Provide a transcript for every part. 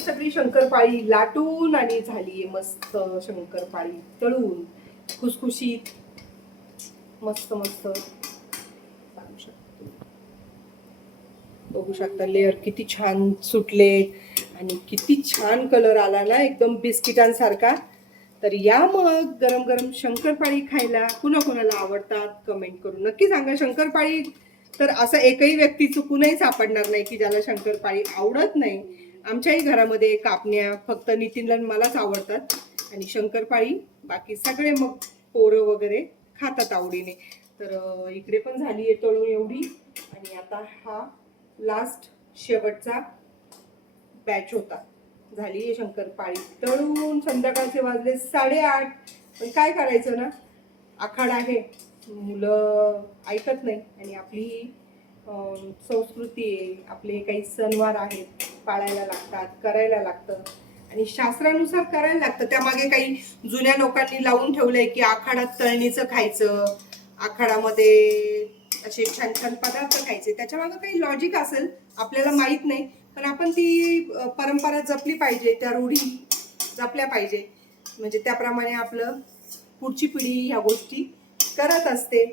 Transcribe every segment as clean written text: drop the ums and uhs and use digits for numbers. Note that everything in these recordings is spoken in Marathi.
सगळी शंकरपाळी लाटून आणि झाली मस्त शंकरपाळी तळून खुसखुशीत मस्त मस्त. बघू शकता लेअर किती छान सुटले आणि किती छान कलर आला ना, एकदम बिस्किटांसारखा. तर या मग गरम गरम शंकरपाळी खायला. कुणाला आवडतात कमेंट करून नक्की सांगा. शंकरपाळी तर असं एकही व्यक्ती चुकूनही सापडणार नाही की ज्याला शंकरपाळी आवडत नाही. आमच्याही घरामध्ये कापण्या फक्त नितीनला मलाच आवडतात आणि शंकरपाळी बाकी सगळे मग पोरं वगैरे खातात आवडीने. तर इकडे पण झाली आहे तळून एवढी. आणि आता हा लास्ट शेवटचा बॅच होता. झाली शंकरपाळी तळून. संध्याकाळचे वाजले 8:30. पण काय करायचं ना, आखाड आहे, मुलं ऐकत नाही. आणि आपली संस्कृती आहे, आपले काही सणवार आहेत, पाळायला लागतात, करायला लागतं आणि शास्त्रानुसार करायला लागतं. त्यामागे काही जुन्या लोकांनी लावून ठेवलंय की आखाडात तळणीचं खायचं, आखाडामध्ये असे छान छान पदार्थ खायचे. त्याच्यामागे काही लॉजिक असेल, आपल्याला माहित नाही. पण आपण ती परंपरा जपली पाहिजे, त्या रूढी जपल्या पाहिजे. म्हणजे त्याप्रमाणे आपलं पुढची पिढी ह्या गोष्टी करत असते.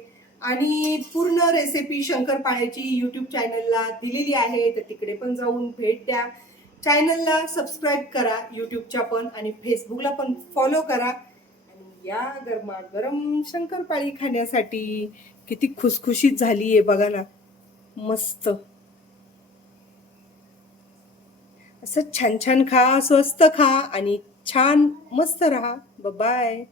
आणि पूर्ण रेसिपी शंकरपाळ्याची यूट्यूब चॅनलला दिलेली आहे, तर तिकडे पण जाऊन भेट द्या. चॅनलला सबस्क्राईब करा यूट्यूबच्या पण, आणि फेसबुकला पण फॉलो करा. आणि या गरमागरम शंकरपाळी खाण्यासाठी. किती खुसखुशीत झाली आहे बघा ना, मस्त. असं छान छान खा, स्वस्त खा आणि छान मस्त राहा. बाय.